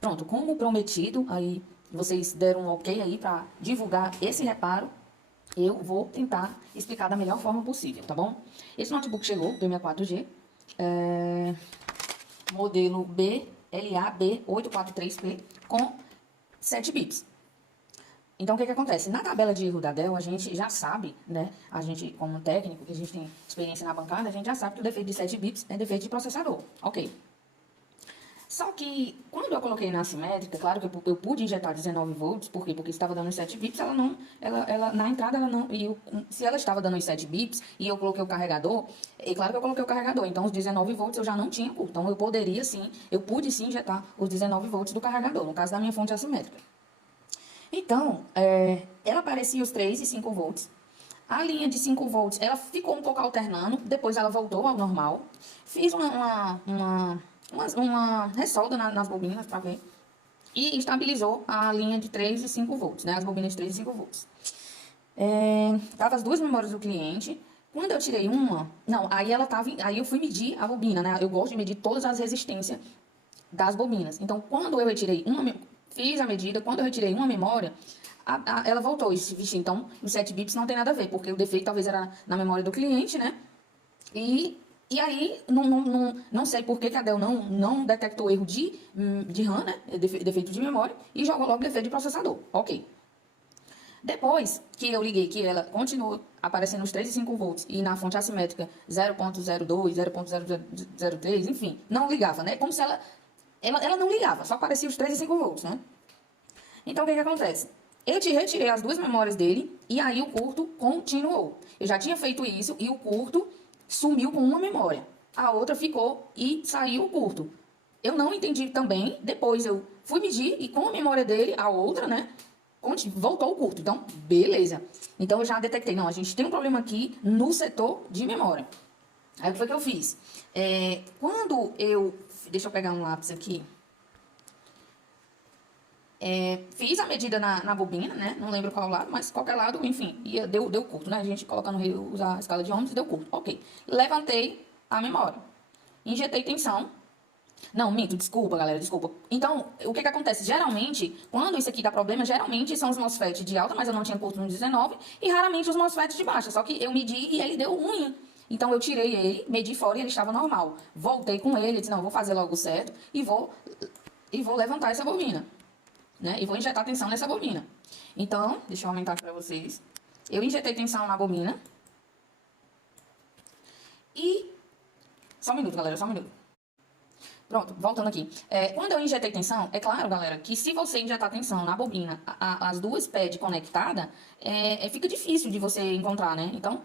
Pronto, como prometido, aí vocês deram um ok aí para divulgar esse reparo, eu vou tentar explicar da melhor forma possível, tá bom? Esse notebook chegou, do 64G, modelo BLAB843P, com 7 bits. Então, o que que acontece? Na tabela de erro da Dell, a gente já sabe, né? A gente, como técnico, que a gente tem experiência na bancada, a gente já sabe que o defeito de 7 bits é defeito de processador. Ok. Só que, quando eu coloquei na assimétrica, claro que eu pude injetar 19 volts, por quê? Porque estava dando os 7 bits, ela não, na entrada ela não, se ela estava dando os 7 bits e eu coloquei o carregador, é claro que eu coloquei o carregador, então os 19 volts eu já não tinha curto, então eu poderia sim, eu pude sim injetar os 19 volts do carregador, no caso da minha fonte assimétrica. Então, ela aparecia os 3 e 5 volts. A linha de 5 volts, ela ficou um pouco alternando, depois ela voltou ao normal. Fiz uma ressolda nas bobinas para ver. E estabilizou a linha de 3 e 5 volts, né? As bobinas de 3 e 5 volts. Tava as duas memórias do cliente. Quando eu tirei uma, não, aí ela tava, aí eu fui medir a bobina, né? Eu gosto de medir todas as resistências das bobinas. Então, quando eu retirei fiz a medida, quando eu retirei uma memória, ela voltou. Então, os 7 bits não tem nada a ver, porque o defeito talvez era na memória do cliente, né? E aí, não sei por que a Dell não detectou erro de RAM, né? Defeito de memória, e jogou logo defeito de processador. Ok. Depois que eu liguei, que ela continuou aparecendo os 3 e 5 volts e na fonte assimétrica 0.02, 0.003, enfim, não ligava, né? Como se ela não ligava, só aparecia os 3 e 5 volts, né? Então, o que que acontece? Eu retirei as duas memórias dele e aí o curto continuou. Eu já tinha feito isso e o curto sumiu com uma memória. A outra ficou e saiu o curto. Eu não entendi também, depois eu fui medir e com a memória dele, a outra, né, voltou o curto. Então, beleza. Então, eu já detectei, não, a gente tem um problema aqui no setor de memória. Aí, o que foi que eu fiz? Quando eu... Deixa eu pegar um lápis aqui. Fiz a medida na bobina, né? Não lembro qual lado, mas qualquer lado, enfim, deu curto, né? A gente colocando usar a escala de ohms, deu curto. Ok. Levantei a memória. Injetei tensão. Não, minto, desculpa, galera, desculpa. Então, o que que acontece? Geralmente, quando isso aqui dá problema, geralmente são os MOSFET de alta, mas eu não tinha curto no 19, e raramente os MOSFET de baixa, só que eu medi e ele deu ruim. Então, eu tirei ele, medi fora e ele estava normal. Voltei com ele, disse, não, vou fazer logo certo e vou levantar essa bobina, né? E vou injetar tensão nessa bobina. Então, deixa eu aumentar aqui pra vocês. Eu injetei tensão na bobina. E... Só um minuto, galera, só um minuto. Pronto, voltando aqui. Quando eu injetei tensão, é claro, galera, que se você injetar tensão na bobina, as duas pads conectadas, fica difícil de você encontrar, né? Então,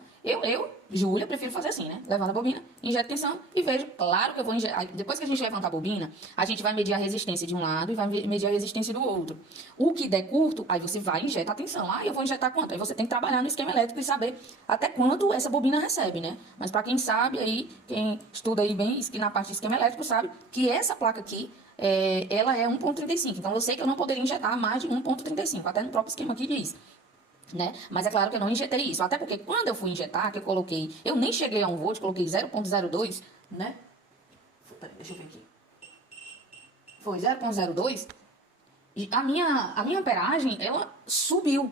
Júlia, prefiro fazer assim, né? Levando a bobina, injeto tensão e vejo. Claro que eu vou injetar. Depois que a gente levantar a bobina, a gente vai medir a resistência de um lado e vai medir a resistência do outro. O que der curto, aí você vai injetar a tensão. Ah, eu vou injetar quanto? Aí você tem que trabalhar no esquema elétrico e saber até quanto essa bobina recebe, né? Mas para quem sabe aí, quem estuda aí bem na parte de esquema elétrico, sabe que essa placa aqui, ela é 1.35. Então eu sei que eu não poderia injetar mais de 1.35. Até no próprio esquema aqui diz. Né? Mas é claro que eu não injetei isso, até porque quando eu fui injetar, que eu coloquei, eu nem cheguei a 1 volt, coloquei 0.02, né? Peraí, deixa eu ver aqui. Foi 0.02 e a minha amperagem, ela subiu.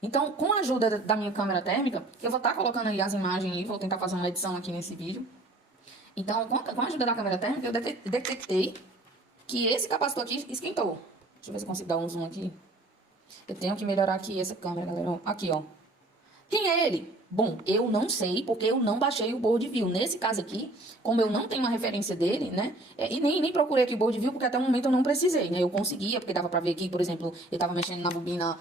Então, com a ajuda da minha câmera térmica, eu vou estar colocando aí as imagens aí, vou tentar fazer uma edição aqui nesse vídeo. Então, com a ajuda da câmera térmica, eu detectei que esse capacitor aqui esquentou. Deixa eu ver se eu consigo dar um zoom aqui. Eu tenho que melhorar aqui essa câmera, galera. Aqui, ó. Quem é ele? Bom, eu não sei, porque eu não baixei o board view. Nesse caso aqui, como eu não tenho uma referência dele, né? E nem procurei aqui o board view, porque até o momento eu não precisei, né? Eu conseguia, porque dava pra ver aqui, por exemplo, eu tava mexendo na bobina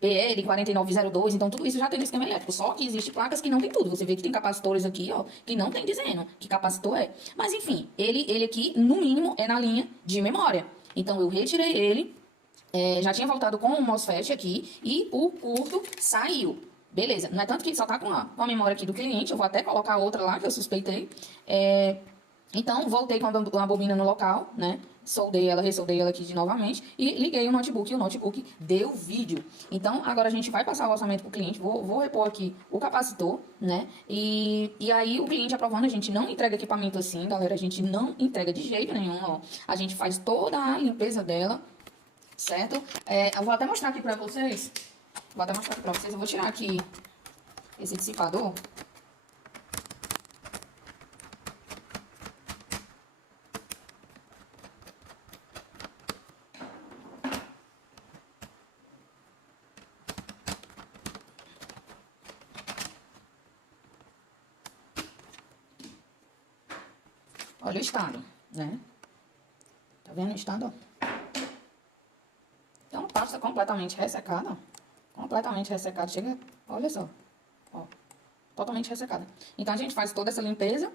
PL 4902, então tudo isso já tem no esquema elétrico. Só que existe placas que não tem tudo. Você vê que tem capacitores aqui, ó, que não tem dizendo que capacitor é. Mas enfim, ele aqui, no mínimo, é na linha de memória. Então eu retirei ele. Já tinha voltado com o MOSFET aqui e o curto saiu. Beleza, não é tanto que só tá com a memória aqui do cliente, eu vou até colocar outra lá que eu suspeitei. Então, voltei com a bobina no local, né? Soldei ela, ressoldei ela aqui de novamente e liguei o notebook e o notebook deu vídeo. Então, agora a gente vai passar o orçamento para o cliente, vou repor aqui o capacitor, né? E aí o cliente aprovando, a gente não entrega equipamento assim, galera, a gente não entrega de jeito nenhum, ó. A gente faz toda a limpeza dela, certo? Eu vou até mostrar aqui para vocês, eu vou tirar aqui esse dissipador. Olha o estado, né? Tá vendo o estado? Então, pasta completamente ressecada, ó. Completamente ressecada. Chega, olha só, ó, totalmente ressecada. Então, a gente faz toda essa limpeza,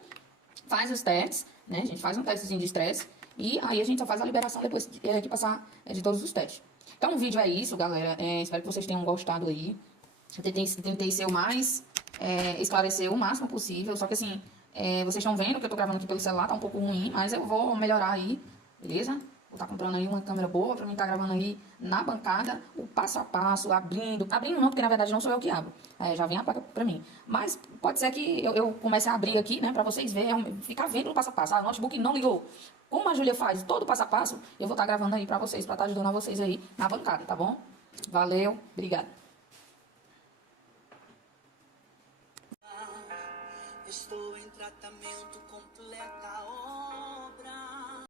faz os testes, né? A gente faz um testezinho de estresse e aí a gente só faz a liberação depois de passar de todos os testes. Então, o vídeo é isso, galera. Espero que vocês tenham gostado aí. Eu tentei ser o mais, esclarecer o máximo possível, só que assim, vocês estão vendo que eu tô gravando aqui pelo celular, tá um pouco ruim, mas eu vou melhorar aí, beleza? Vou estar comprando aí uma câmera boa pra mim estar gravando aí na bancada, o passo a passo, abrindo não, porque na verdade não sou eu que abro, já vem a placa pra mim. Mas pode ser que eu comece a abrir aqui, né, pra vocês verem, ficar vendo o passo a passo. O notebook não ligou. Como a Júlia faz todo o passo a passo, eu vou estar gravando aí pra vocês, pra estar ajudando a vocês aí na bancada, tá bom? Valeu, obrigado. Estou em tratamento completa.